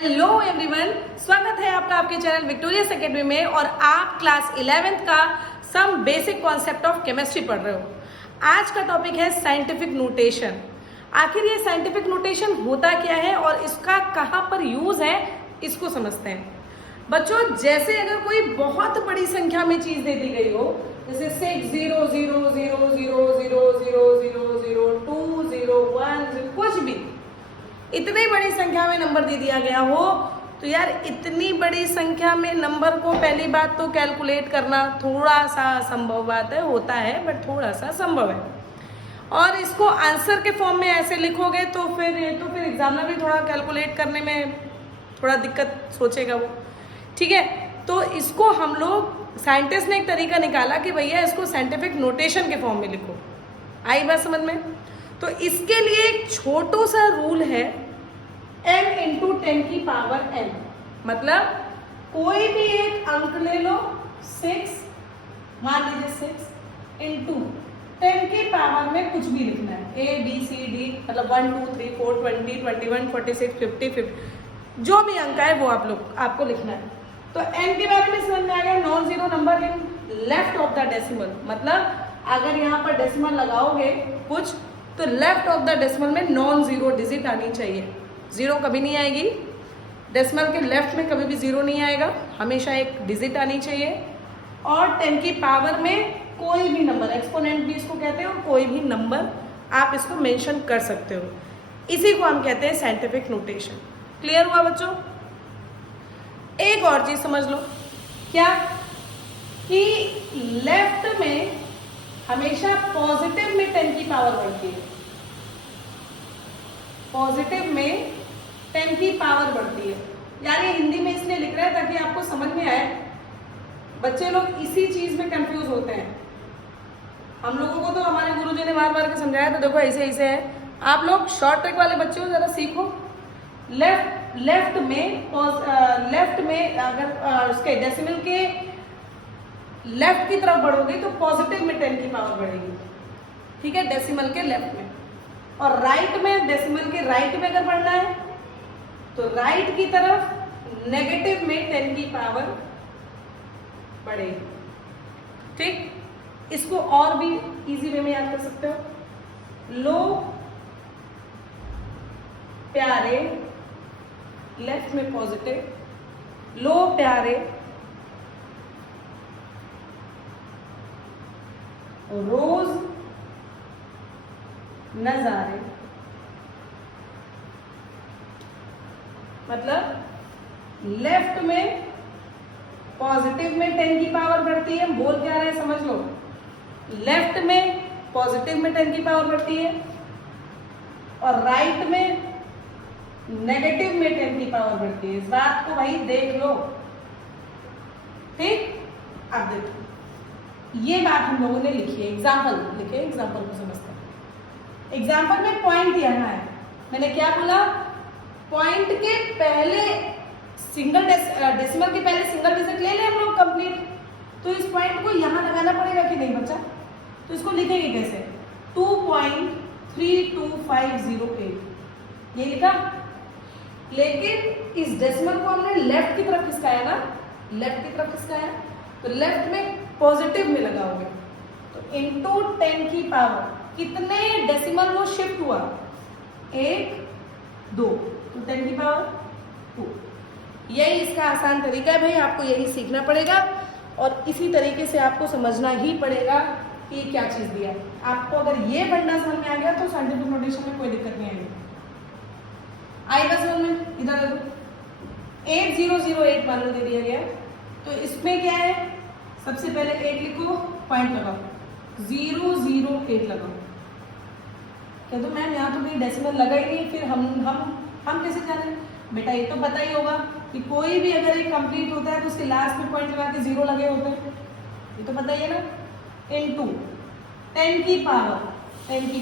Hello everyone, स्वागत है आपका आपके चैनल विक्टोरियस एकेडमी में। और आप क्लास 11th का some basic concept of chemistry पढ़ रहे हो। आज का टॉपिक है साइंटिफिक नोटेशन। आखिर ये साइंटिफिक नोटेशन होता क्या है और इसका कहाँ पर यूज है, इसको समझते हैं। बच्चों, जैसे अगर कोई बहुत बड़ी संख्या में चीज दे दी गई हो, जैसे 6 0 0 0 0 0 0 0 0 2 0 1 कुछ भी, इतनी बड़ी संख्या में नंबर दे दिया गया हो, तो यार इतनी बड़ी संख्या में नंबर को पहली बात तो कैलकुलेट करना थोड़ा सा संभव बात है, होता है बट थोड़ा सा संभव है। और इसको आंसर के फॉर्म में ऐसे लिखोगे तो फिर एग्जामिनर भी थोड़ा कैलकुलेट करने में थोड़ा दिक्कत सोचेगा वो। ठीक है, तो इसको हम लोग साइंटिस्ट ने एक तरीका निकाला कि भैया इसको साइंटिफिक नोटेशन के फॉर्म में लिखो। आई बात समझ में? तो इसके लिए एक छोटो सा रूल है, m इंटू 10 की पावर n। मतलब कोई भी एक अंक ले लो, 6 मान लीजिए 6 इंटू 10 की पावर में कुछ भी लिखना है, a b c d, मतलब 1 2 3 4 20 21 46 50 50 जो भी अंक है वो आपको लिखना है। तो n के बारे में समझ में आ गया। Non zero number in left of the decimal, मतलब अगर यहाँ पर डेसिमल लगाओगे कुछ तो लेफ्ट ऑफ द डेसिमल में नॉन जीरो डिजिट आनी चाहिए। जीरो कभी नहीं आएगी, डेसिमल के लेफ्ट में कभी भी जीरो नहीं आएगा, हमेशा एक डिजिट आनी चाहिए। और 10 की पावर में कोई भी नंबर, एक्सपोनेंट भी इसको कहते हैं, और कोई भी नंबर आप इसको मेंशन कर सकते हो। इसी को हम कहते हैं साइंटिफिक नोटेशन। क्लियर हुआ बच्चों? एक और चीज समझ लो, क्या कि लेफ्ट में हमेशा पॉजिटिव में 10 की पावर बढ़ती है। पॉजिटिव में 10 की पावर बढ़ती है, यानी हिंदी में इसलिए लिख रहा है ताकि आपको समझ में आए। बच्चे लोग इसी चीज में कंफ्यूज होते हैं। हम लोगों को तो हमारे गुरुजी ने बार बार के समझाया, तो देखो ऐसे ऐसे है। आप लोग शॉर्ट ट्रिक वाले बच्चे हो, जरा सीखो। लेफ्ट में अगर उसके डेसिमल के लेफ्ट की तरफ बढ़ोगे तो पॉजिटिव में 10 की पावर बढ़ेगी। ठीक है, डेसिमल के लेफ्ट में। और राइट में, डेसिमल के राइट में अगर बढ़ना है तो राइट की तरफ नेगेटिव में 10 की पावर बढ़ेगी। ठीक, इसको और भी इजी वे में याद कर सकते हो। लो प्यारे, लेफ्ट में पॉजिटिव, लो प्यारे रोज नजारे, मतलब लेफ्ट में पॉजिटिव में 10 की पावर बढ़ती है। बोल क्या रहे हैं समझ लो, लेफ्ट में पॉजिटिव में 10 की पावर बढ़ती है और राइट में नेगेटिव में 10 की पावर बढ़ती है। इस बात को भाई देख लो। ठीक, अब देखो ये बात हम लोगों ने लिखी है, एग्जाम्पल लिखे, एग्जाम्पल को समझते हैं। एग्जाम्पल में पॉइंट दिया है, मैंने क्या बोला, पॉइंट के पहले सिंगल डेसिमल के पहले सिंगल डिजिट ले ले हम लोग कंप्लीट। तो इस पॉइंट को यहां लगाना पड़ेगा कि नहीं बच्चा? तो इसको लिखेंगे कैसे? 2.32508 ये लिखा। लेकिन इस डेसिमल को हमने लेफ्ट की तरफ खिसकाया ना, लेफ्ट की तरफ खिसकाया, तो लेफ्ट में पॉजिटिव में लगाओगे तो इंटू 10 की पावर कितने डेसिमल वो शिफ्ट हुआ, 1 2, तो 10 की पावर 2। यही इसका आसान तरीका है भाई, आपको यही सीखना पड़ेगा और इसी तरीके से आपको समझना ही पड़ेगा कि क्या चीज दिया। आपको अगर ये बढ़ना समझ में आ गया तो साइंटिफिक नोटेशन में कोई दिक्कत नहीं आएगी। आएगा समझ में? इधर देखो 8008 मान लो दे दिया गया, तो इसमें क्या है, सबसे पहले 8 लिखो, पॉइंट लगाओ, 008 लगाओ। क्या तो मैम यहाँ तो कहीं डेसिमल लगा ही नहीं, फिर हम कैसे जाने? बेटा ये तो पता ही होगा कि कोई भी अगर एक कंप्लीट होता है तो उसके लास्ट में पॉइंट लगा के 0 लगे होते हैं, ये तो पता ही है ना। इनटू 10 की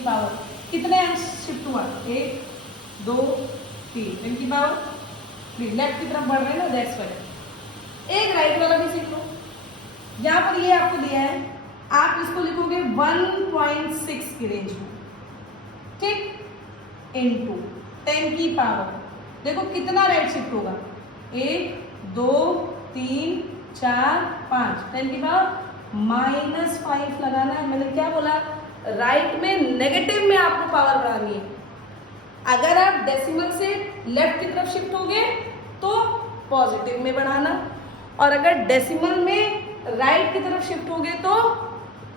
पावर कितने अंश शिफ्ट हुआ, 1 2 3, 10 की पावर 3 लेफ्ट की तरफ बढ़ रहे हैं ना, दैट्स वाई। एक राइट वाला भी सीख लो। यहाँ पर ये आपको दिया है, आप इसको लिखोगे 1.6 की रेंज में। ठीक, इनटू 10 की पावर देखो कितना राइट शिफ्ट होगा, 1 2 3 4 5, 10 की पावर -5 लगाना है। मैंने क्या बोला, राइट में नेगेटिव में आपको पावर बढ़ानी है। अगर आप डेसिमल से लेफ्ट की तरफ शिफ्ट होगे तो पॉजिटिव में बढ़ाना, और अगर डेसिमल में राइट की तरफ शिफ्ट होगे तो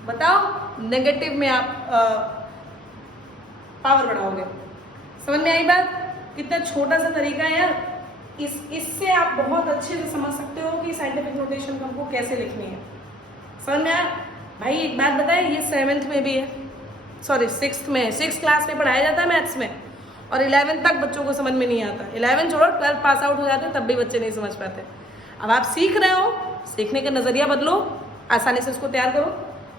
बताओ नेगेटिव में आप पावर बढ़ाओगे। समझ में आई बात? कितना छोटा सा तरीका है यार, इससे आप बहुत अच्छे से समझ सकते हो कि साइंटिफिक नोटेशन को हमको कैसे लिखनी है। समझ में आया? भाई एक बात बताएं, ये 7th में भी है, सॉरी 6th में, 6th क्लास में पढ़ाया जाता है मैथ्स में, और 11th तक बच्चों को समझ में नहीं आता। 11 छोड़ो, 12 पास आउट हो जाते हैं तब भी बच्चे नहीं समझ पाते। अब आप सीख रहे हो, सीखने का नजरिया बदलो, आसानी से इसको तैयार करो।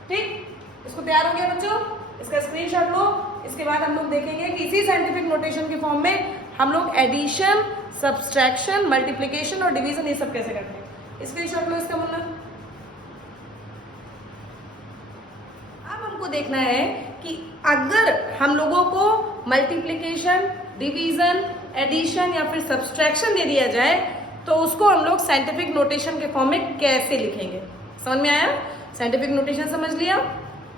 ठीक, इसको तैयार हो गया बच्चों, इसका स्क्रीनशॉट लो। इसके बाद हम लोग देखेंगे कि इसी साइंटिफिक नोटेशन के फॉर्म में हम लोग एडिशन, सब्सट्रैक्शन, मल्टीप्लिकेशन और डिवीजन ये सब कैसे करते हैं। स्क्रीनशॉट लो इसका मतलब। अब हमको देखना है कि अगर हम लोगों को मल्टीप्लिकेशन, डिवीजन, एडिशन या फिर सब्सट्रैक्शन दे दिया जाए तो उसको हम लोग साइंटिफिक नोटेशन के फॉर्म में कैसे लिखेंगे। समझ में आया? साइंटिफिक नोटेशन समझ लिया,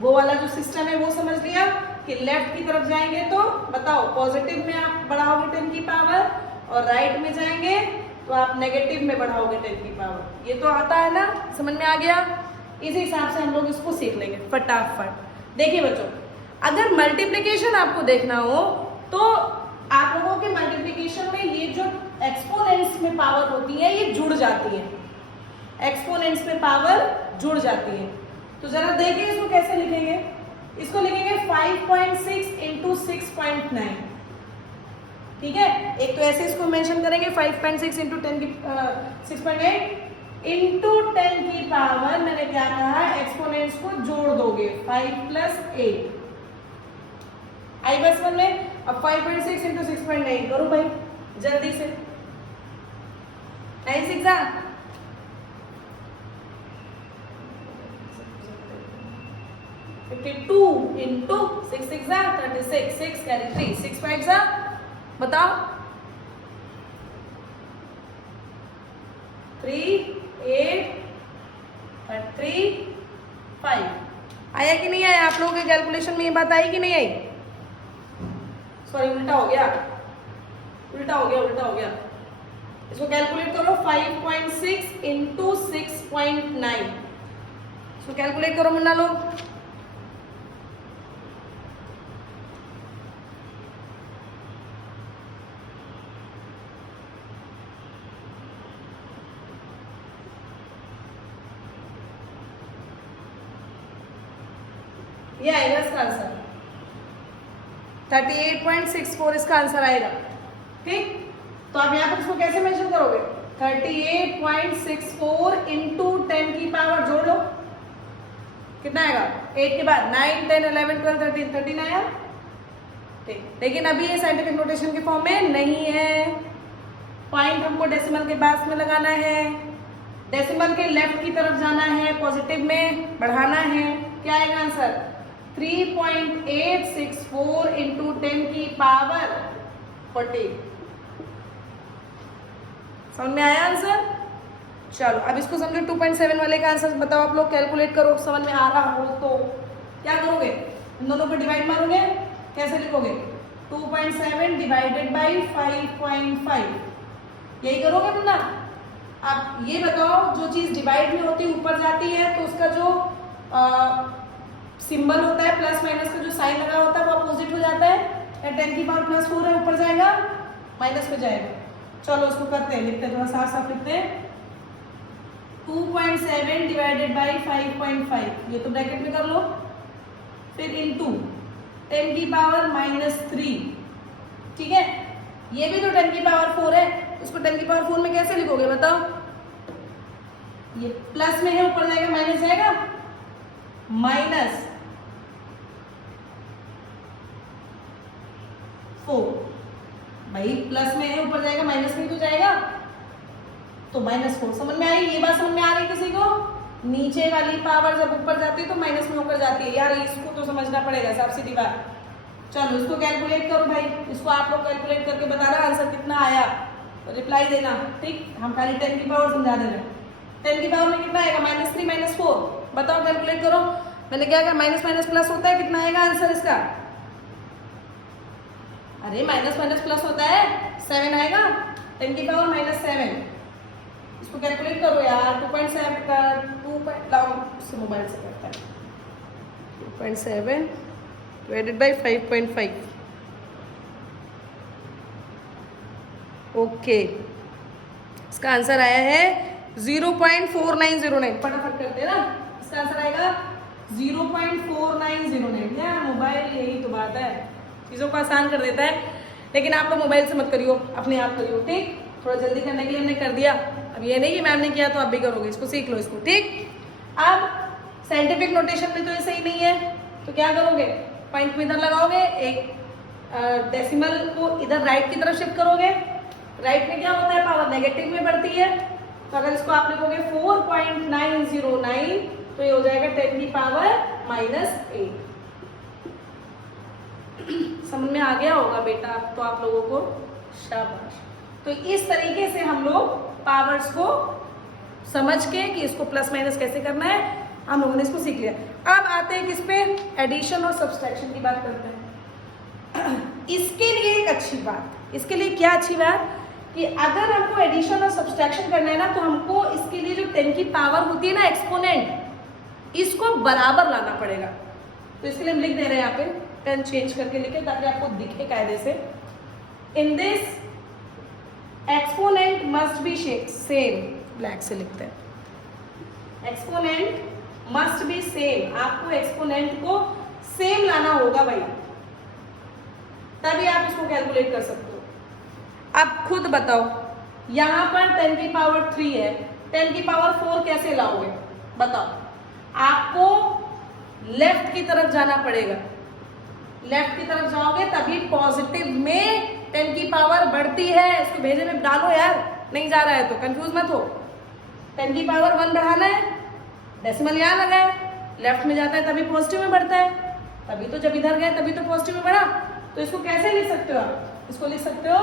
वो वाला जो सिस्टम है वो समझ लिया कि लेफ्ट की तरफ जाएंगे तो बताओ पॉजिटिव में आप बढ़ाओगे 10 की पावर, और राइट में जाएंगे तो आप नेगेटिव में बढ़ाओगे 10 की पावर। ये तो आता है ना, समझ में आ गया? इसी हिसाब से हम लोग इसको सीख लेंगे फटाफट। देखिए बच्चों, अगर मल्टीप्लिकेशन आपको देखना हो तो आप लोगों के मल्टीप्लिकेशन में ये जो एक्सपोनेंट्स में पावर होती है ये जुड़ जाती है, एक्सपोनेंट्स में पावर जुड़ जाती है। तो जरा देखिए इसको कैसे लिखेंगे। इसको लिखेंगे 5.6 इंटू 6.9। ठीक है, एक तो ऐसे इसको मेंशन करेंगे 5.6 इंटू 10 की 6.8 इंटू 10 की पावर, मैंने क्या कहा, एक्सपोनेंट्स को जोड़ दोगे 5 + 8। आई बस समझ में? अब 5.6 इंटू 6.9 करो भाई जल्दी से, 9 6 52 इंटू 6 6 36, 6 कैरी 3, 6 5 बताओ 3 8 3 5। आया कि नहीं आया? आप लोगों के कैलकुलेशन में ये बात आई कि नहीं आई? सॉरी उल्टा हो गया, उल्टा हो गया, उल्टा हो गया। इसको कैलकुलेट करो 5.6 इंटू 6.9। इसको कैलकुलेट करो मुन्ना लोग। ये आएगा इसका आंसर 38.64 इसका आंसर आएगा। ठीक, तो आप यहाँ पर इसको कैसे मेंशन करोगे? 38.64 इंटू 10 की पावर जोड़ लो, कितना आएगा? 8 के बाद 9 10 11 12 13 13 आया। ठीक, लेकिन अभी ये साइंटिफिक नोटेशन के फॉर्म में नहीं है। पॉइंट हमको डेसिमल के पास में लगाना है, डेसिमल के लेफ्ट की तरफ जाना है, पॉजिटिव में बढ़ाना है। क्या आएगा आंसर? 3.864 इंटू 10 की पावर 40। समझ में आया आंसर? चलो अब इसको समझो 2.7 वाले का आंसर बताओ आप लोग, कैलकुलेट करो। समझ में आ रहा हो तो क्या करोगे? इन दोनों को डिवाइड मारोगे, कैसे लिखोगे? 2.7 डिवाइडेड बाई 5.5, यही करोगे ना? आप ये बताओ, जो चीज डिवाइड में होती है ऊपर जाती है तो उसका जो सिंबल होता है प्लस माइनस का जो साइन लगा होता है वो अपोजिट हो जाता है। या 10 की पावर +4 है, ऊपर जाएगा माइनस में जाएगा। चलो उसको करते हैं, लिखते हैं, थोड़ा साफ साफ लिखते हैं। 2.7 डिवाइडेड बाई 5.5, ये तो ब्रैकेट में कर लो, फिर इनटू 10 की पावर -3। ठीक है, ये भी तो 10 की पावर 4 है, उसको 10 की पावर 4 में कैसे लिखोगे बताओ? ये प्लस में है, ऊपर जाएगा माइनस जाएगा, -4। भाई प्लस में है, ऊपर जाएगा माइनस में तो जाएगा, तो -4। समझ में आई? ये बात समझ में आ रही किसी को? नीचे वाली पावर जब ऊपर जाती है तो माइनस में होकर जाती है। यार इसको तो समझना पड़ेगा, साफ सीधी बात। चलो इसको कैलकुलेट करो भाई, इसको आप लोग कैलकुलेट करके बताना आंसर कितना आया, तो रिप्लाई देना। ठीक, हम खाली 10 की पावर समझा दे रहे हैं। 10 की पावर में कितना आएगा? -3 - 4, बताओ कैलकुलेट करो। मैंने क्या कहा, माइनस माइनस प्लस होता है, कितना आएगा आंसर इसका? अरे माइनस माइनस प्लस होता है, 7 आएगा। 10 की पावर -7, इसको कैलकुलेट करो यार। 2.7 का 2 से मोबाइल से करता है 2.7 डिवाइडेड बाई 5.5। ओके, इसका आंसर आया है 0.4909। फटाफट करते हैं ना, इसका आंसर आएगा 0.4909। यार मोबाइल यही तो बात है, चीज़ों को आसान कर देता है। लेकिन आप लोग मोबाइल से मत करियो, अपने आप करियो। ठीक, थोड़ा जल्दी करने के लिए हमने कर दिया। अब ये नहीं कि मैम ने किया तो आप भी करोगे, इसको सीख लो इसको। ठीक, अब साइंटिफिक नोटेशन में तो ये सही नहीं है, तो क्या करोगे? पॉइंट में इधर लगाओगे, एक डेसिमल को इधर राइट की तरफ शिफ्ट करोगे। राइट में क्या होता है? पावर नेगेटिव में बढ़ती है, तो अगर इसको आप लिखोगे 4.909, तो ये हो जाएगा 10 की पावर -8। समझ में आ गया होगा बेटा अब तो आप लोगों को, शाबाश। तो इस तरीके से हम लोग पावर्स को समझ के कि इसको प्लस माइनस कैसे करना है, हम लोगों ने इसको सीख लिया। अब आते हैं किस पे? एडिशन और सब्सट्रैक्शन की बात करते हैं। इसके लिए एक अच्छी बात, इसके लिए क्या अच्छी बात कि अगर हमको एडिशन और सब्सट्रैक्शन करना है ना, तो हमको इसके लिए जो 10 की पावर होती है ना, एक्सपोनेंट, इसको बराबर लाना पड़ेगा। तो इसके लिए हम लिख दे रहे हैं यहाँ पे, पेन चेंज करके लिखे ताकि आपको दिखे कायदे से। In this exponent must be same, black से लिखते हैं। एक्सपोनेंट मस्ट बी सेम, आपको एक्सपोनेंट को सेम लाना होगा भाई, तभी आप इसको कैलकुलेट कर सकते हो। अब खुद बताओ, यहां पर 10 की पावर 3 है, 10 की पावर 4 कैसे लाओगे? बताओ। आपको लेफ्ट की तरफ जाना पड़ेगा, लेफ्ट की तरफ जाओगे तभी पॉजिटिव में 10 की पावर बढ़ती है। इसको भेजे में डालो यार, नहीं जा रहा है तो कंफ्यूज मत हो। 10 की पावर 1 बढ़ाना है, डेसिमल यहाँ लगा है, लेफ्ट में जाता है तभी पॉजिटिव में बढ़ता है, तभी तो जब इधर गए तभी तो पॉजिटिव में बढ़ा। तो इसको कैसे लिख सकते हो आप? इसको लिख सकते हो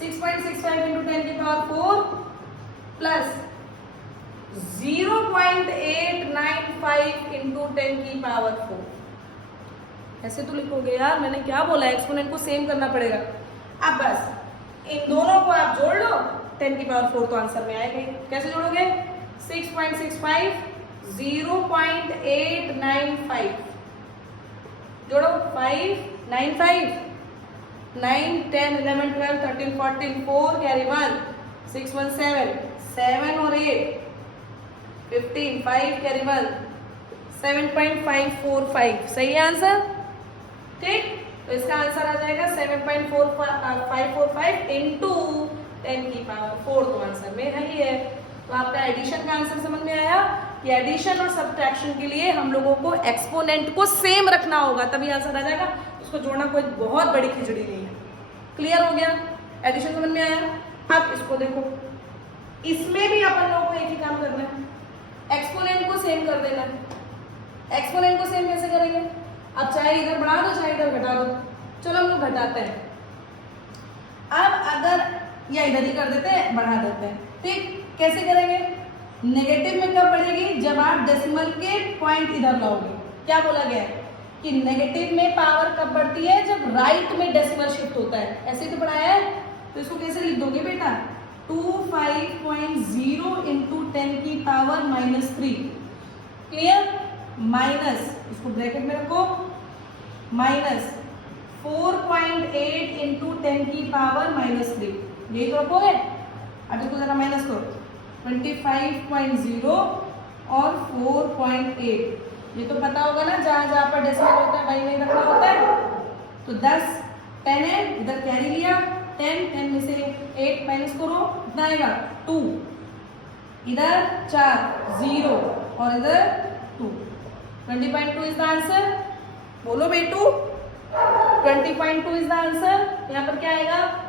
6.65 इंटू 10 की पावर 4 प्लस 0.895 इंटू 10 की पावर 4। ऐसे तो लिखोगे यार, मैंने क्या बोला, एक्सपोनेंट को सेम करना पड़ेगा। अब बस इन दोनों को आप जोड़ लो, 10 की पावर 4 तो आंसर में आएगा। कैसे जोड़ोगे? 6.65 0.895 जोड़ो, 5 9 5 9 10 11 12 13 14 4 कैरी 1 6 1 7 7 और 8 15 5 कैरी 1 7.545। सही है आंसर? ठीक, तो इसका आंसर आ जाएगा 7.545 इंटू 10 की पावर 4, तो आंसर में है ही है। तो आपका एडिशन का आंसर समझ में आया कि एडिशन और सब्ट्रैक्शन के लिए हम लोगों को एक्सपोनेंट को सेम रखना होगा, तभी आंसर आ जाएगा। उसको जोड़ना कोई बहुत बड़ी खिचड़ी नहीं है। क्लियर हो गया? एडिशन समझ में आया? अब इसको देखो, इसमें भी अपन लोगों को एक ही काम करना है, एक्सपोनेंट को सेम कर देना है। एक्सपोनेंट को सेम कैसे करेंगे? अब चाहे इधर बढ़ा दो चाहे इधर घटा दो, चलो हम लोग घटाते हैं। अब अगर या इधर ही कर देते हैं, बढ़ा देते हैं। ठीक, कैसे करेंगे? नेगेटिव में कब बढ़ेगी? जब आप डेसिमल के पॉइंट इधर लाओगे। क्या बोला गया है कि नेगेटिव में पावर कब बढ़ती है? जब राइट में डेसिमल शिफ्ट होता है। ऐसे ही तो पढ़ाया है, तो इसको कैसे लिख दोगे बेटा? 25.0 इंटू 10 की पावर -3। क्लियर? माइनस, इसको ब्रैकेट में रखो, माइनस 4.8 इंटू 10 की पावर -3, यही तो रखोगे। अब इसको जरा माइनस करो, 25.0 और 4.8, ये तो पता होगा ना, जहां जहां पर डेसिमल होता है वहीं वहीं रखना होता है। तो 10 10 है, इधर कैरी लिया, 10 में से 8 माइनस करो, कितना आएगा? 2, इधर 4 0 और इधर 2, 20.2 इज द आंसर। बोलो बेटू, 20.2 इज द आंसर। यहाँ पर क्या आएगा?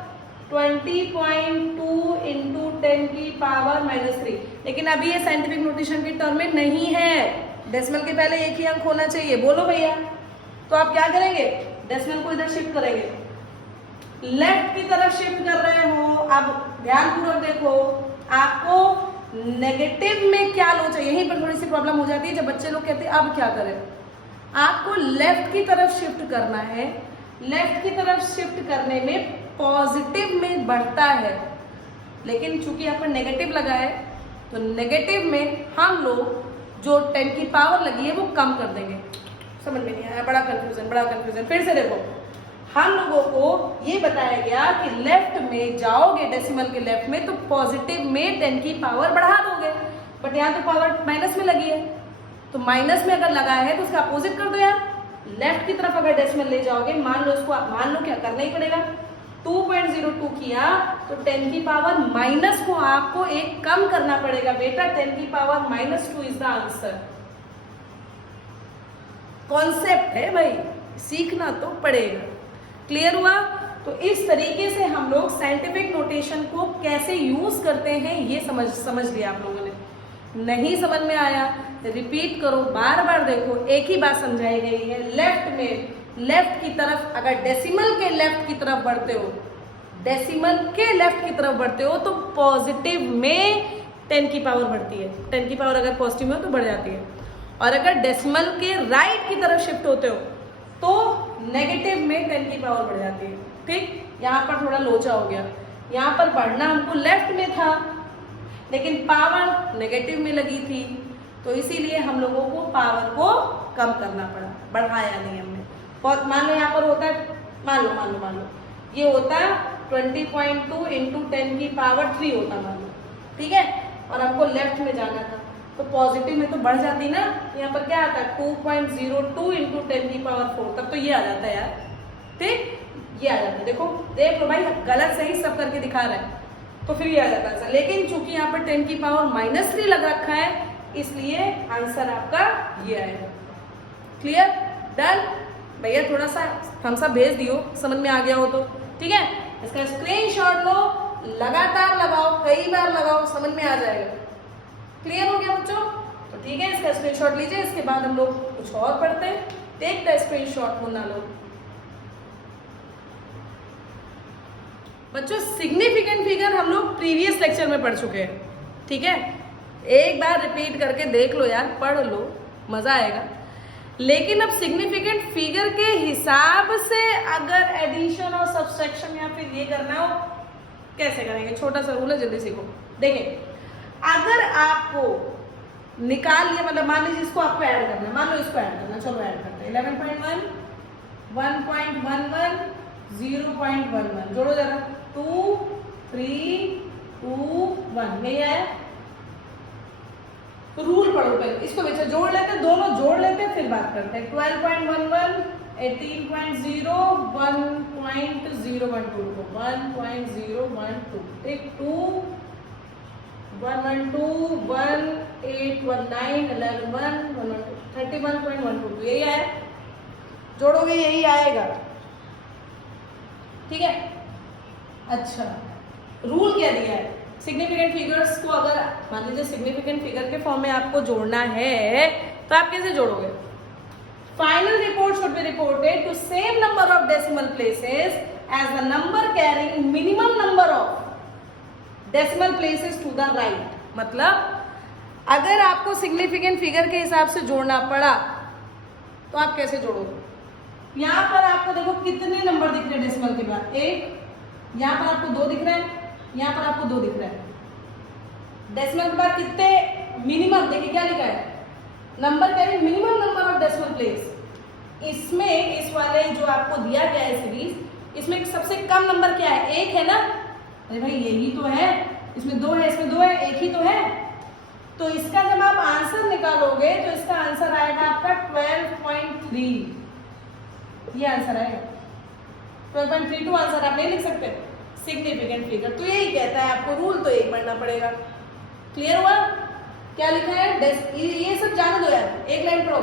20.2 इंटू 10 की पावर -3। लेकिन अभी ये साइंटिफिक नोटेशन के टर्म में नहीं है, डेसिमल के पहले एक ही अंक होना चाहिए, बोलो भैया। तो आप क्या करेंगे, डेसिमल को इधर शिफ्ट करेंगे, लेफ्ट की तरफ शिफ्ट कर रहे हो। अब ध्यानपूर्वक देखो, आपको नेगेटिव में क्या लो चाहिए, यहीं पर थोड़ी सी प्रॉब्लम हो जाती है जब बच्चे लोग कहते हैं अब क्या करें। आपको लेफ्ट की तरफ शिफ्ट करना है, लेफ्ट की तरफ शिफ्ट करने में पॉजिटिव में बढ़ता है, लेकिन चूंकि यहाँ पर नेगेटिव लगा है तो नेगेटिव में हम लोग जो 10 की पावर लगी है वो कम कर देंगे। समझ में नहीं आया, बड़ा कंफ्यूजन। फिर से देखो, हम लोगों को ये बताया गया कि लेफ्ट में जाओगे, डेसिमल के लेफ्ट में, तो पॉजिटिव में 10 की पावर बढ़ा दोगे, बट यहाँ तो पावर माइनस में लगी है, तो माइनस में अगर लगा है तो उसका अपोजिट कर दो यार। लेफ्ट की तरफ अगर डेसिमल ले जाओगे, मान लो क्या करना ही पड़ेगा, 2.02 किया तो 10 की पावर माइनस को आपको एक कम करना पड़ेगा बेटा, 10 की power -2 is the answer. Concept है भाई, सीखना तो पड़ेगा। क्लियर हुआ? तो इस तरीके से हम लोग साइंटिफिक नोटेशन को कैसे यूज करते हैं ये समझ लिया आप लोगों ने। नहीं समझ में आया रिपीट करो, बार बार देखो, एक ही बात समझाई गई है। लेफ्ट की तरफ अगर डेसिमल के लेफ्ट की तरफ बढ़ते हो, डेसिमल के लेफ्ट की तरफ बढ़ते हो तो पॉजिटिव में 10 की पावर बढ़ती है, 10 की पावर अगर पॉजिटिव में हो तो बढ़ जाती है। और अगर डेसिमल के राइट की तरफ शिफ्ट होते हो तो नेगेटिव में 10 की पावर बढ़ जाती है। ठीक, यहाँ पर थोड़ा लोचा हो गया, यहाँ पर बढ़ना हमको लेफ्ट में था लेकिन पावर नेगेटिव में लगी थी, तो इसीलिए हम लोगों को पावर को कम करना पड़ा, बढ़ाया नहीं हमने। मान लो यहाँ पर होता है, मान लो ये होता 20.2 इंटू 10 की पावर 3 होता मान लो, ठीक है, और हमको लेफ्ट में जाना था तो पॉजिटिव में तो बढ़ जाती ना। यहाँ पर क्या आता है 2.02 इंटू 10 की पावर 4, तब तो ये आ जाता है यार। ठीक, ये आ जाता है, देखो देख लो भाई, गलत सही सब करके दिखा रहा है तो फिर ये आ जाता है। लेकिन चूंकि यहाँ पर 10 की पावर -3 लग रखा है इसलिए आंसर आपका ये आएगा। क्लियर? डन भैया, थोड़ा सा थम्स अप भेज दियो समझ में आ गया हो तो, ठीक है। इसका स्क्रीनशॉट लो, लगातार लगाओ, कई बार लगाओ, समझ में आ जाएगा। क्लियर हो गया बच्चों? तो ठीक है, इसका स्क्रीनशॉट लीजिए, इसके बाद हम लोग कुछ और पढ़ते हैं। टेक द स्क्रीनशॉट मुन्ना लोग। बच्चों सिग्निफिकेंट फिगर हम लोग प्रीवियस लेक्चर में पढ़ चुके हैं, ठीक है। एक बार रिपीट करके देख लो यार, पढ़ लो, मजा आएगा। लेकिन अब सिग्निफिकेंट फिगर के हिसाब से अगर एडिशन और सब्सट्रैक्शन या फिर ये करना हो, कैसे करेंगे? छोटा सा रूल है, जल्दी सीखो। देखिए, अगर आपको निकाल लिया, मतलब मान लीजिए इसको आपको ऐड करना है, मान लो इसको ऐड करना, चलो ऐड करते हैं। 11.1 1.11 0.11 जोड़ो जरा, 2 3 2 1, यही आया। तो रूल पढ़ो पहले, इसको वैसे जोड़ लेते, दोनों जोड़ लेते फिर बात करते हैं। 12.11 18.0 1.012 1.012, ठीक, 2 112 1 8 1 9 11 1 31.122, यही आया। जोड़ोगे यही आएगा, ठीक है। अच्छा, रूल क्या दिया है? सिग्निफिकेंट फिगर्स को अगर मान लीजिए सिग्निफिकेंट फिगर के फॉर्म में आपको जोड़ना है तो आप कैसे जोड़ोगे? Final report should be reported to same number of decimal places as the number carrying minimum number of decimal places to the right. मतलब अगर आपको सिग्निफिकेंट फिगर के हिसाब से जोड़ना पड़ा तो आप कैसे जोड़ोगे? यहाँ पर आपको देखो कितने नंबर दिख रहे हैं डेसिमल के बाद, 1, यहाँ पर आपको 2 दिख रहे हैं, यहाँ पर आपको 2 दिख रहा है। डेसिमल के बाद कितने मिनिमम, देखिए क्या लिखा है, number carrying minimum number of decimal place. इसमें इस वाले जो आपको दिया गया है सीरीज, इसमें सबसे कम नंबर क्या है? 1 है ना। अरे भाई यही तो है, इसमें 2 है, इसमें 2 है, 1 ही तो है। तो इसका जब आप आंसर निकालोगे तो इसका आंसर आएगा आपका 12.3, ये आंसर आएगा। 12.32 आंसर आप नहीं लिख सकते सिग्निफिकेंट फिगर। तो यही कहता है आपको रूल तो एक पढ़ना पड़ेगा। क्लियर हुआ? क्या लिखा है? ये सब जान दो यार, एक लाइन पढ़ो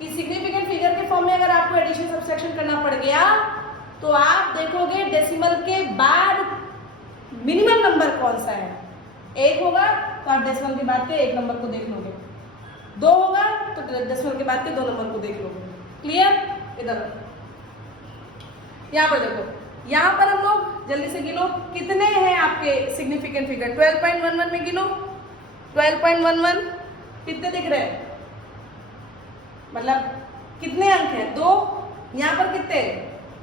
कि सिग्निफिकेंट फिगर के फॉर्म में अगर आपको एडिशन सब्सट्रैक्शन करना पड़ गया तो आप देखोगे डेसिमल के बाद मिनिमम नंबर कौन सा है। 1 होगा तो आप डेसिमल के बाद के 1 नंबर को देख लोगे। 2 होगा तो डेसिमल के बाद के 2 नंबर को देख लो। क्लियर? इधर यहाँ पर देखो, यहाँ पर हम लोग जल्दी से गिनो कितने हैं आपके सिग्निफिकेंट फिगर। 12.11 में गिनो, 12.11 कितने दिख रहे हैं, मतलब कितने अंक हैं? 2। यहाँ पर कितने?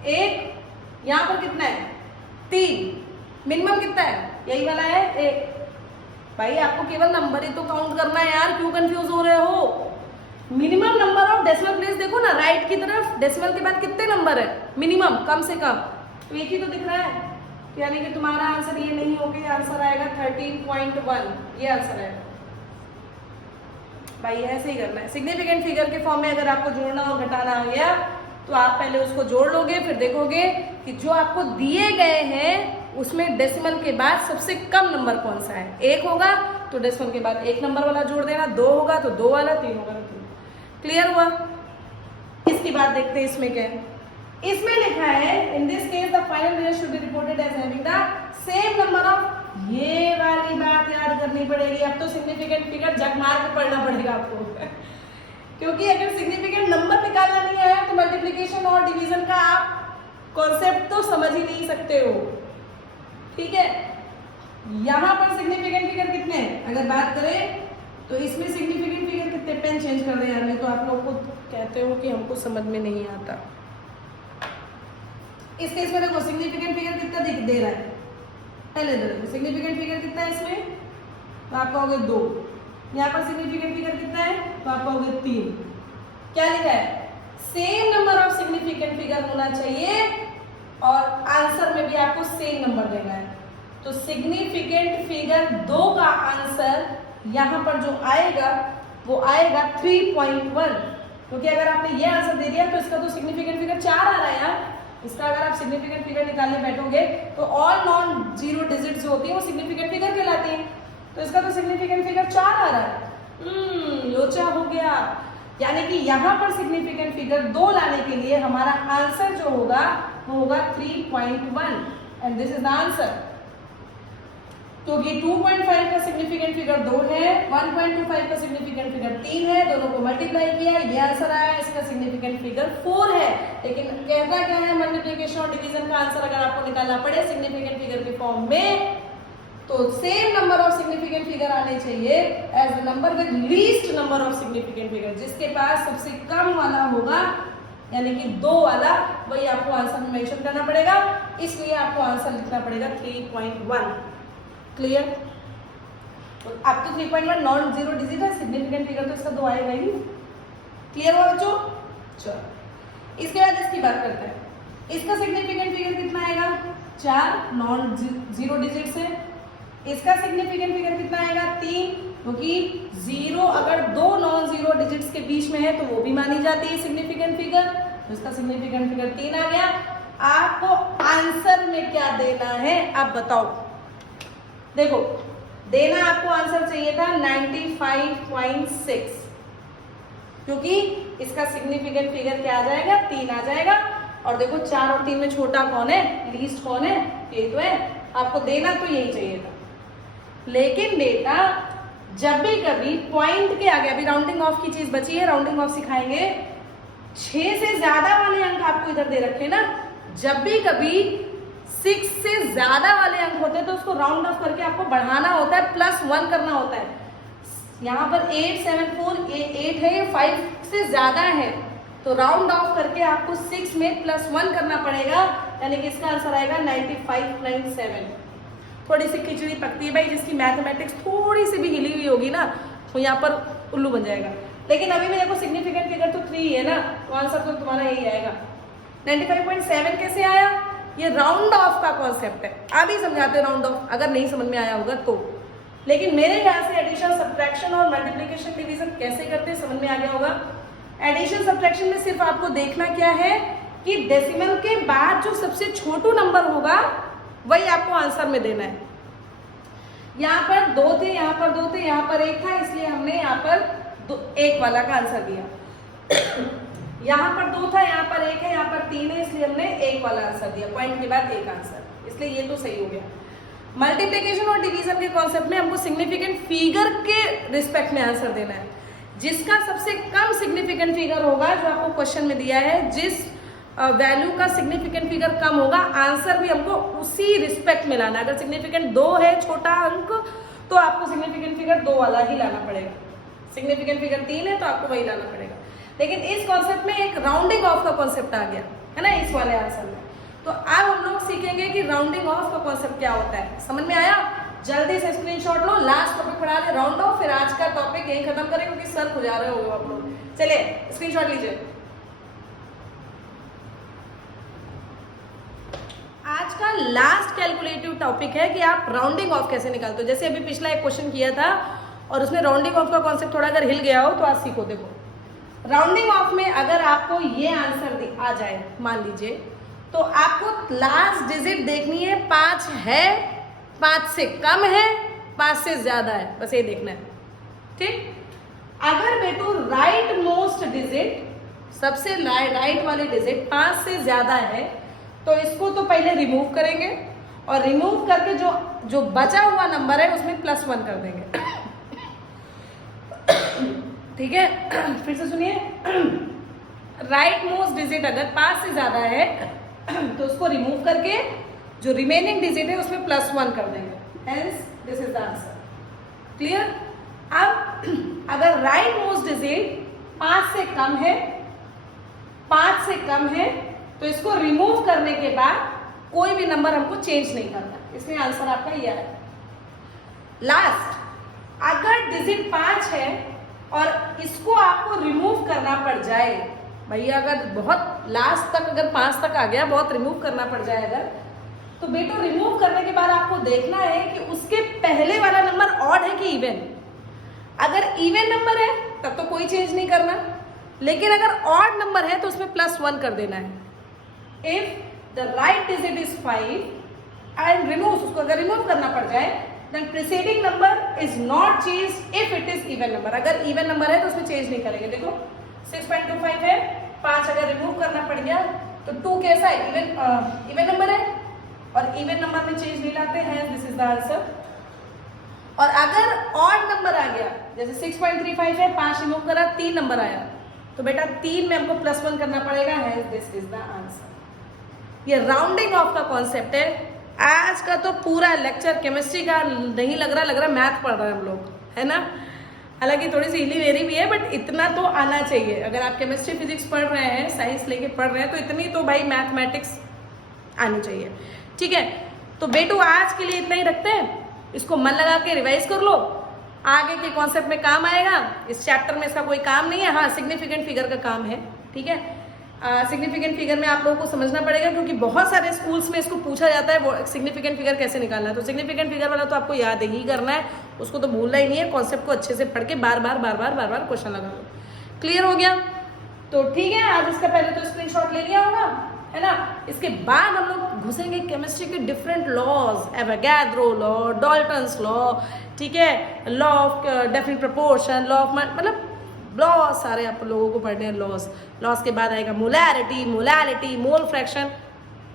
1। यहाँ पर कितना है? 3। मिनिमम कितना है? यही वाला है 1। भाई आपको केवल नंबर ही तो काउंट करना है यार, क्यों कंफ्यूज हो रहे हो? Minimum number of decimal place देखो ना, राइट की तरफ डेसिमल के बाद कितने नंबर है मिनिमम, कम से कम, तो एक ही तो दिख रहा है, यानी कि तुम्हारा आंसर ये नहीं होगा, आंसर आएगा 13.1, ये आंसर है भाई। ऐसे ही करना है। सिग्निफिकेंट फिगर के फॉर्म में अगर आपको जोड़ना और घटाना आ गया तो आप पहले उसको जोड़ लोगे, फिर देखोगे कि जो आपको दिए गए हैं उसमें डेसिमल के बाद सबसे कम नंबर कौन सा है। 1 होगा तो डेसिमल के बाद 1 नंबर वाला जोड़ देना, 2 होगा तो 2 वाला, 3 होगा तो 3। क्लियर हुआ? इसकी बात देखते हैं इसमें क्या है। इसमें लिखा है in this case the final result should be reported as having the same number of, ये वाली बात याद करनी पड़ेगी। अब तो सिग्निफिकेंट फिगर जग मार के पढ़ना पड़ेगा आपको क्योंकि अगर सिग्निफिकेंट नंबर निकालना नहीं आया तो मल्टीप्लिकेशन और डिवीजन का आप कॉन्सेप्ट तो समझ ही नहीं सकते हो। ठीक है, यहां पर सिग्निफिकेंट फिगर कितने हैं अगर बात करें तो इसमें सिग्निफिकेंट फिगर कितने, पेन चेंज कर दे यार, नहीं तो आप लोग को कहते हो कि हमको समझ में नहीं आता। इस केस में देखो सिग्निफिकेंट फिगर कितना दे रहा है, पहले देखो सिग्निफिकेंट फिगर कितना है इसमें, तो आप कहोगे 2। यहाँ पर सिग्निफिकेंट फिगर कितना है तो आप कहोगे 3। क्या लिखा है? Same number of significant figure होना चाहिए और आंसर में भी आपको सेम नंबर देना है। तो सिग्निफिकेंट फिगर 2 का आंसर यहाँ पर जो आएगा वो आएगा 3.1, क्योंकि अगर आपने ये आंसर दे दिया तो इसका तो सिग्निफिकेंट फिगर 4 आ रहा है यार। इसका अगर आप सिग्निफिकेंट फिगर निकालने बैठोगे तो ऑल नॉन जीरो डिजिट जो होती है वो सिग्निफिकेंट फिगर कहलाती है, तो इसका तो सिग्निफिकेंट फिगर 4 आ रहा है। लोचा हो गया, यानी कि यहाँ पर सिग्निफिकेंट फिगर 2 लाने के लिए हमारा आंसर जो होगा वो होगा 3.1 and this is the answer. तो ये 2.5 का सिग्निफिकेंट फिगर 2 है, 1.25 का सिग्निफिकेंट फिगर 3 है, दोनों को मल्टीप्लाई किया, ये आंसर आया, इसका सिग्निफिकेंट फिगर 4 है। लेकिन कहता क्या है, मल्टीप्लिकेशन और डिवीजन का आंसर अगर आपको निकालना पड़े सिग्निफिकेंट फिगर के फॉर्म में तो same number of significant figure आने चाहिए as the number with least number of significant figure, जिसके पास सबसे कम वाला होगा यानी कि 2 वाला, वही आपको आंसर में मेंशन करना पड़ेगा। इसलिए आपको आंसर लिखना पड़ेगा 3.1। क्लियर? तो अब तो 3.1 नॉन जीरो डिजिट है, सिग्निफिकेंट फिगर तो इसका 2 आएगा ही। क्लियर हुआ बच्चों? चलो इसके बाद इसकी बात करते हैं। इसका सिग्निफिकेंट फिगर कितना आएगा? 4 नॉन जीरो डिजिट से। इसका सिग्निफिकेंट फिगर कितना आएगा? 3, क्योंकि 0 अगर 2 नॉन जीरो डिजिट्स के बीच में है तो वो भी मानी जाती है सिग्निफिकेंट फिगर, तो इसका सिग्निफिकेंट फिगर 3 आ गया। आपको आंसर में क्या देना है आप बताओ। देखो देना आपको आंसर चाहिए था 95.6, क्योंकि इसका सिग्निफिकेंट फिगर क्या आ जाएगा? 3 आ जाएगा। और देखो 4 और 3 में छोटा कौन है, लीस्ट कौन है? ये तो है। आपको देना तो यही चाहिए था, लेकिन बेटा जब भी कभी पॉइंट के आगे, अभी राउंडिंग ऑफ की चीज बची है, राउंडिंग ऑफ सिखाएंगे। 6 से ज्यादा वाले अंक आपको इधर दे रखे ना, जब भी कभी 6 से ज्यादा वाले अंक होते हैं तो उसको राउंड ऑफ करके आपको बढ़ाना होता है, +1 करना होता है। यहाँ पर 874 8 है, ये 5 से ज्यादा है, तो राउंड ऑफ करके आपको 6 में +1 करना पड़ेगा, यानी कि इसका आंसर आएगा 95.7। थोड़ी सी खिचड़ी पकती है भाई, जिसकी मैथमेटिक्स थोड़ी सी भी हिली हुई होगी ना तो यहाँ पर उल्लू बन जाएगा। लेकिन अभी भी देखो सिग्निफिकेंट फिगर तो 3 है ना, तो आंसर तो तुम्हारा यही आएगा। 95.7 कैसे आया? ये राउंड ऑफ का कॉन्सेप्ट है, अभी समझाते हैं राउंड ऑफ, अगर नहीं समझ में आया होगा तो। लेकिन मेरे ख्याल से एडिशन, सब्ट्रैक्शन और मल्टीप्लिकेशन डिवीजन कैसे करते हैं समझ में आ गया होगा। एडिशन सब्ट्रैक्शन में सिर्फ आपको देखना क्या है कि डेसिमल के बाद जो सबसे छोटू नंबर होगा वही आपको आंसर में देना है। यहाँ पर 2 थे, यहाँ पर 2 थे, यहाँ पर 1 था, इसलिए हमने यहाँ पर 1 वाला का आंसर दिया। यहाँ पर 2 था, यहाँ पर 1 है, यहाँ पर 3 है, इसलिए हमने 1 वाला आंसर दिया, पॉइंट के बाद 1 आंसर, इसलिए ये तो सही हो गया। मल्टीप्लिकेशन और डिवीजन के कॉन्सेप्ट में हमको सिग्निफिकेंट फिगर के रिस्पेक्ट में आंसर देना है। जिसका सबसे कम सिग्निफिकेंट फिगर होगा, जो आपको क्वेश्चन में दिया है, जिस वैल्यू का सिग्निफिकेंट फिगर कम होगा, आंसर भी हमको उसी रिस्पेक्ट में लाना। अगर सिग्निफिकेंट 2 है छोटा अंक, तो आपको सिग्निफिकेंट फिगर 2 वाला ही लाना पड़ेगा। सिग्निफिकेंट फिगर 3 है तो आपको वही लाना पड़ेगा। लेकिन इस कॉन्सेप्ट में एक राउंडिंग ऑफ का कॉन्सेप्ट आ गया है ना इस वाले आंसर में। तो अब हम लोग सीखेंगे कि राउंडिंग ऑफ का कॉन्सेप्ट क्या होता है। समझ में आया? जल्दी से स्क्रीनशॉट लो, लास्ट टॉपिक पढ़ा ले राउंड ऑफ, फिर आज का टॉपिक यही खत्म करें क्योंकि सर खुजा रहे हो आप लोग। चलिए स्क्रीनशॉट लीजिए। आज का लास्ट कैलकुलेटिव टॉपिक है कि आप राउंडिंग ऑफ कैसे निकालते हो। जैसे अभी पिछला एक क्वेश्चन किया था और उसमें राउंडिंग ऑफ का कॉन्सेप्ट थोड़ा अगर हिल गया हो तो आज सीखो। देखो, राउंडिंग ऑफ में अगर आपको ये आंसर आ जाए मान लीजिए, तो आपको लास्ट डिजिट देखनी है 5 है, 5 से कम है, 5 से ज्यादा है, बस ये देखना है। ठीक, अगर बेटू राइट मोस्ट डिजिट, सबसे राइट वाली डिजिट 5 से ज्यादा है, तो इसको तो पहले रिमूव करेंगे और रिमूव करके जो बचा हुआ नंबर है उसमें +1 कर देंगे। ठीक है, फिर से सुनिए। राइट मोस्ट डिजिट अगर 5 से ज्यादा है तो उसको रिमूव करके जो रिमेनिंग डिजिट है उसमें +1 कर देंगे। Hence this is the answer. Clear? अब अगर राइट मोस्ट डिजिट 5 से कम है, 5 से कम है, तो इसको रिमूव करने के बाद कोई भी नंबर हमको चेंज नहीं करना। इसमें आंसर आपका ये है। लास्ट, अगर डिजिट 5 है और इसको आपको रिमूव करना पड़ जाए, भैया अगर बहुत लास्ट तक अगर 5 तक आ गया, बहुत रिमूव करना पड़ जाए अगर, तो बेटो रिमूव करने के बाद आपको देखना है कि उसके पहले वाला नंबर ऑड है कि इवन। अगर इवन नंबर है तब तो कोई चेंज नहीं करना, लेकिन अगर ऑड नंबर है तो उसमें +1 कर देना है। If the right digit is 5 and remove, उसको अगर रिमूव करना पड़ जाए, then preceding number is not changed if it is even number। अगर even number है तो उसमें चेंज नहीं करेंगे। देखो 6.25 है, 5 अगर रिमूव करना पड़ गया तो 2 कैसा है? इवन नंबर है और इवन नंबर में चेंज नहीं लाते हैं। This is the answer. और अगर ऑड नंबर आ गया, जैसे 6.35 है, 5 रिमूव करा, 3 नंबर आया, तो बेटा 3 में हमको +1 करना पड़ेगा। है दिस इज द आंसर। ये राउंडिंग ऑफ का कॉन्सेप्ट है। आज का तो पूरा लेक्चर केमिस्ट्री का नहीं लग रहा मैथ पढ़ रहे हैं हम लोग, है ना। हालांकि थोड़ी सी हिली वेरी भी है, बट इतना तो आना चाहिए। अगर आप केमिस्ट्री फिजिक्स पढ़ रहे हैं, साइंस लेके पढ़ रहे हैं, तो इतनी तो भाई मैथमेटिक्स आनी चाहिए। ठीक है, तो बेटू आज के लिए इतना ही रखते हैं। इसको मन लगा के रिवाइज कर लो, आगे के कॉन्सेप्ट में काम आएगा। इस चैप्टर में इसका कोई काम नहीं है। हाँ, सिग्निफिकेंट फिगर का काम है। ठीक है, सिग्निफिकेंट फिगर में आप लोगों को समझना पड़ेगा, क्योंकि बहुत सारे स्कूल्स में इसको पूछा जाता है सिग्निफिकेंट फिगर कैसे निकालना है। तो सिग्निफिकेंट फिगर वाला तो आपको याद ही करना है, उसको तो भूलना ही नहीं है। कॉन्सेप्ट को अच्छे से पढ़ के बार बार क्वेश्चन लगा लो। क्लियर हो गया? तो ठीक है, आज इसका पहले तो स्क्रीनशॉट ले लिया होगा, है ना। इसके बाद हम लोग घुसेंगे केमिस्ट्री के different laws, Avogadro law, Dalton's law, ठीक है, law of definite proportion, law of मतलब लॉज सारे आप लोगों को पढ़ने हैं। लॉज के बाद आएगा molarity, mole fraction,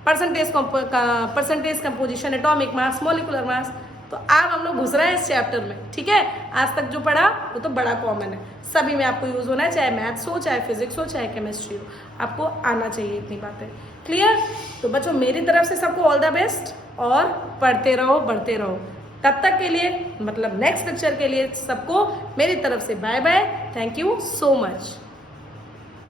percentage composition, atomic mass, molecular mass. तो अब हम लोग घुस रहे हैं इस चैप्टर में। ठीक है, आज तक जो पढ़ा वो तो बड़ा कॉमन है, सभी में आपको यूज होना है, चाहे मैथ्स हो, चाहे फिजिक्स हो, चाहे केमिस्ट्री हो, आपको आना चाहिए इतनी बातें। क्लियर? तो बच्चों मेरी तरफ से सबको ऑल द बेस्ट, और पढ़ते रहो, बढ़ते रहो। तब तक के लिए, मतलब नेक्स्ट लेक्चर के लिए सबको मेरी तरफ से bye bye. Thank you so much.